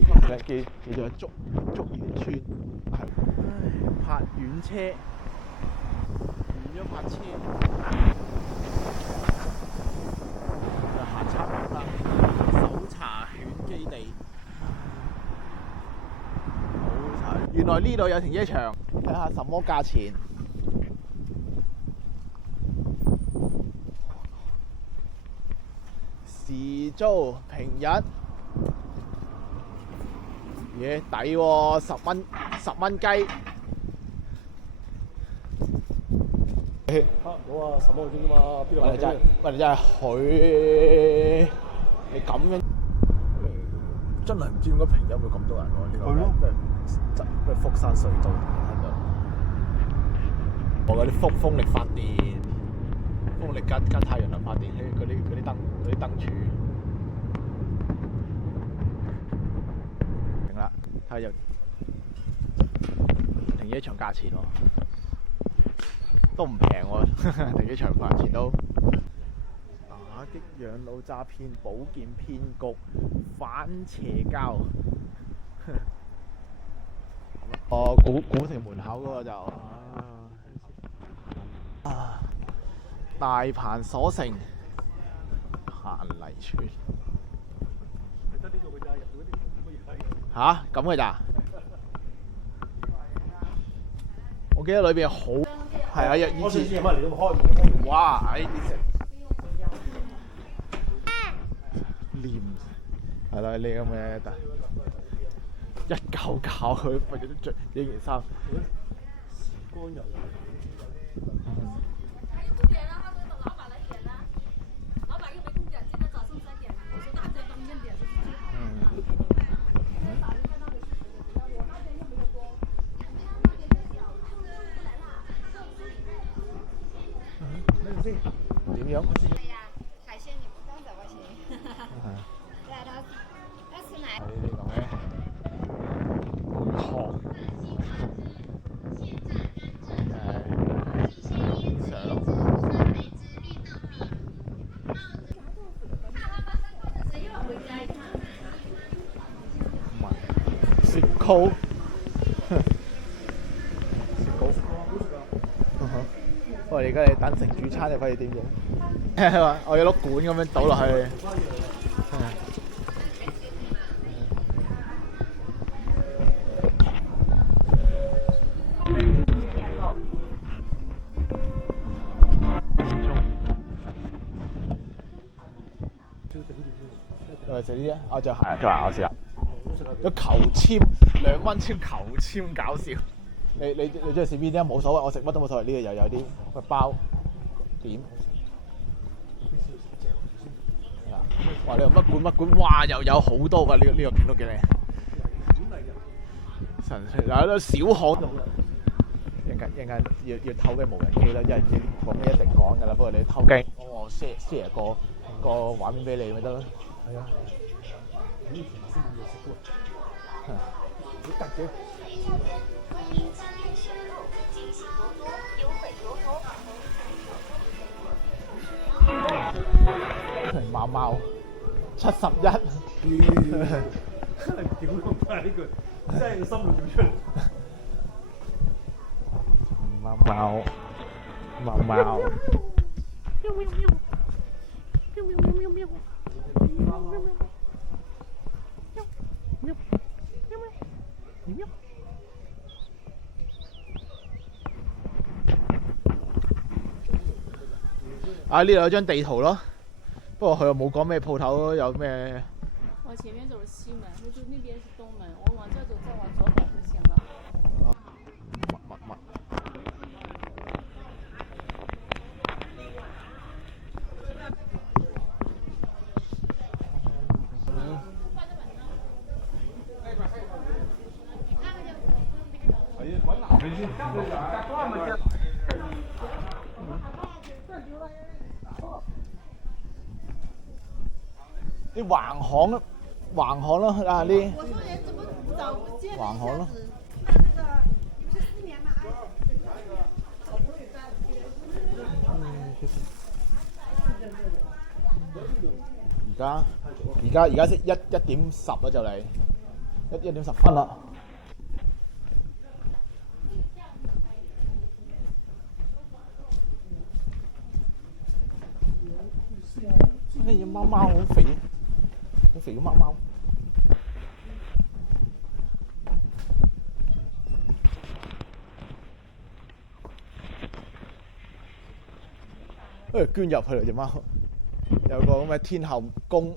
叫做竹園村，係。泊遠車，遠咗泊車，就行差唔多啦。搜查犬基地，好慘！原來呢度有停車場，睇下什麼價錢。時租平日，嘢抵喎，10蚊雞。差唔多啊，10蚊個鐘啫嘛，邊度喂，你真係佢，你咁樣真係唔知點解平日會咁多人喎？呢個咩福山隧道喺度，我嗰啲風力發電，風力加太陽能發電嗰啲燈柱。明啦，睇下有停車場價錢喎。都唔平喎，停車場價錢都。打擊養老詐騙保健騙局反邪教。哦，古城門口嗰個就大鵬鎖城閒泥村。得呢度㗎咋，入到嗰啲乜嘢係？嚇咁嘅咋？我記得裏邊好係啊，以前夜晚嚟到開門，哇！黏係啦，呢咁嘅一嚿嚿佢為咗着呢件衫。乾油。點樣？对呀，海鲜你不300块钱。对啊，他吃奶。係呢啲咁嘅貝殼，雪糕，雪糕。不過而家你等成主餐，你可以點樣？我有碌管咁樣倒落去。食呢啲啊！我就係佢話我試下。有求籤2蚊籤求籤搞笑。你中意食邊啲啊？冇所謂，我食乜都冇所謂。呢個又有啲咩包點？哇！你又乜管？哇！又有好多㗎，呢個景都幾靚。神有啲小巷。一陣間要偷雞無人機啦，因為講咩一定講㗎啦。不過你偷雞，我 share 個畫面俾你咪得咯。係啊。呢條先未食過。好得嘅。貓貓71。真係屌咁快呢句，真係個心裏跳出嚟。貓。啊！呢度有張地圖咯，不過佢又冇講咩鋪頭有咩。往前面走是西門，就那邊是東門，我往這走，再往左走就行了。啲橫巷咯，啊啲我說人怎麼早不見橫巷咯。那這個你不是4年嗎？而家先1點10啦就嚟。1點10分啦。呢隻貓貓好肥，好肥嘅貓貓。捐入去啦隻貓，有個咁嘅天后宮。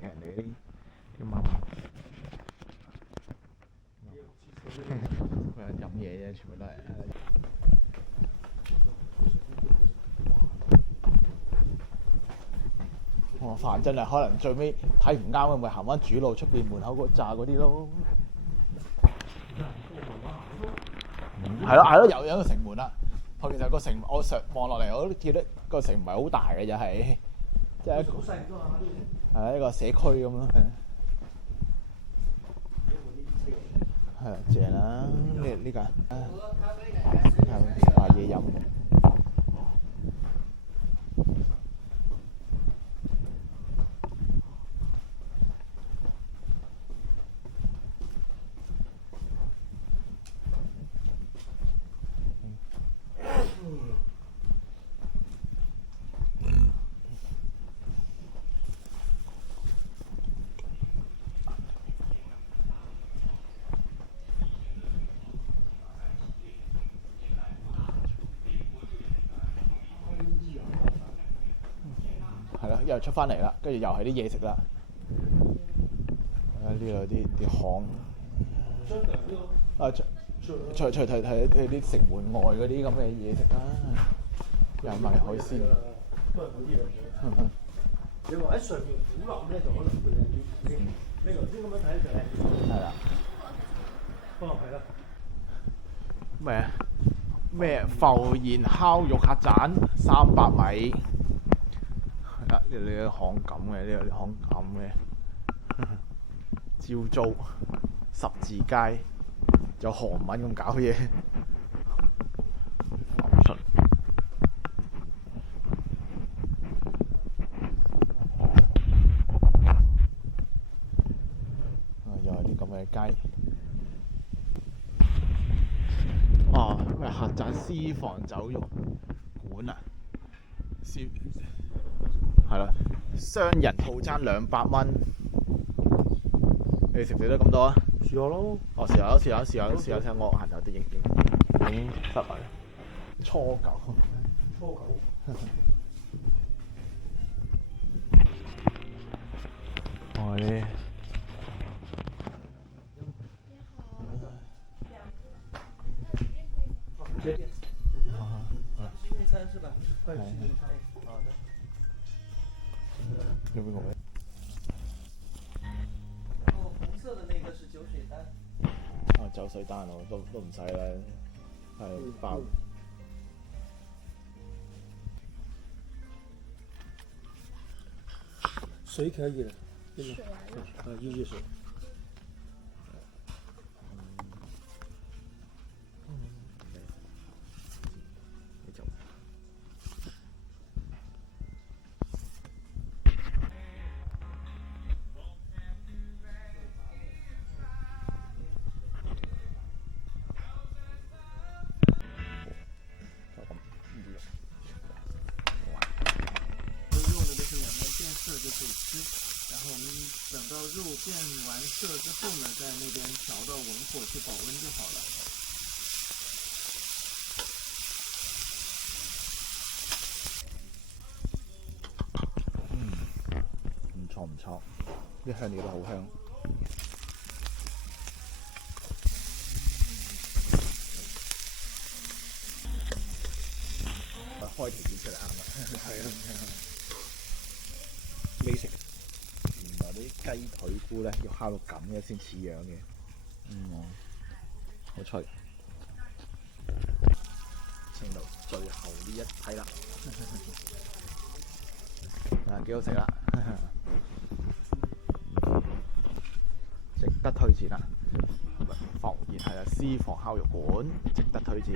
人哋啲貓，飲嘢啫，全部都係。飯真係可能最尾睇唔啱嘅，咪行翻主路出邊門口嗰扎嗰啲咯。係咯，有個城門啦。其實個城我上望落嚟，我都見得個城唔係好大嘅，就係即係一個係一個社區咁咯。係啊，正啦！呢間係買嘢飲。係咯，又出翻嚟啦，跟住又係啲嘢食啦。呢度有啲巷。除睇啲城門外嗰啲咁嘅嘢食啦，又賣海鮮。都係嗰啲樣嘢。你話喺上面鼓樓咧，就可能會靚啲。你頭先咁樣睇就係。係啦。哦，係啦。咩浮現烤肉客棧300米。係啦，呢度啲巷咁嘅，呢度啲巷咁嘅。招租十字街，有韓文咁搞嘢。又係啲咁嘅街。咩客棧私房酒肉館啊？係啦，雙人套餐200蚊。你食唔食得咁多啊？試下咯。試下睇我行頭啲影失敗。初九。喂。用餐是吧？快去用餐。好的。有冇嘅？紅色的那個是酒水單。酒水單咯，都唔使啦，係包。水可以了。水熱水。就可以吃，然后我们等到肉变完色之后呢，在那边调到文火去保温就好了。唔錯，啲香料都好香。開條片出嚟啱啦，係啊。未食，原來啲雞腿菇咧要烤到咁嘅先似樣嘅。好脆。清到最後呢一批啦，幾好食啦！直得推薦啦。房然係啦，私房烤肉館值得推薦。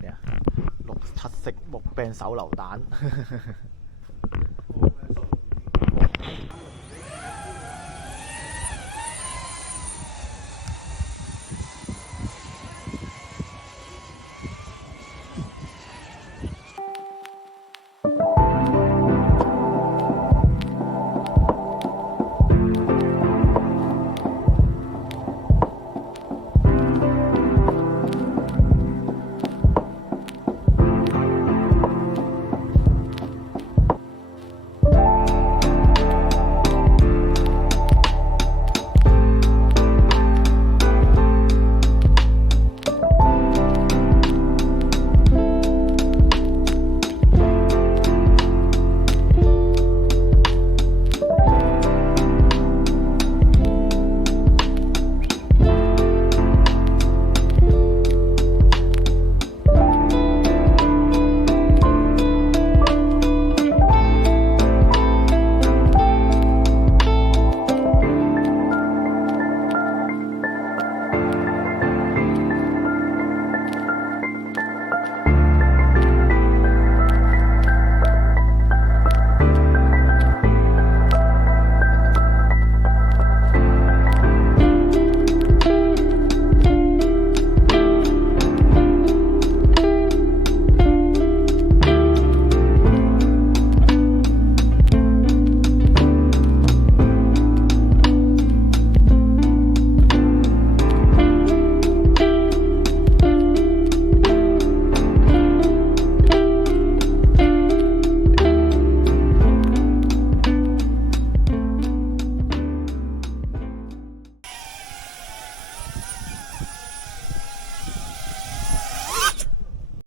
咩啊？綠七色木柄手榴彈。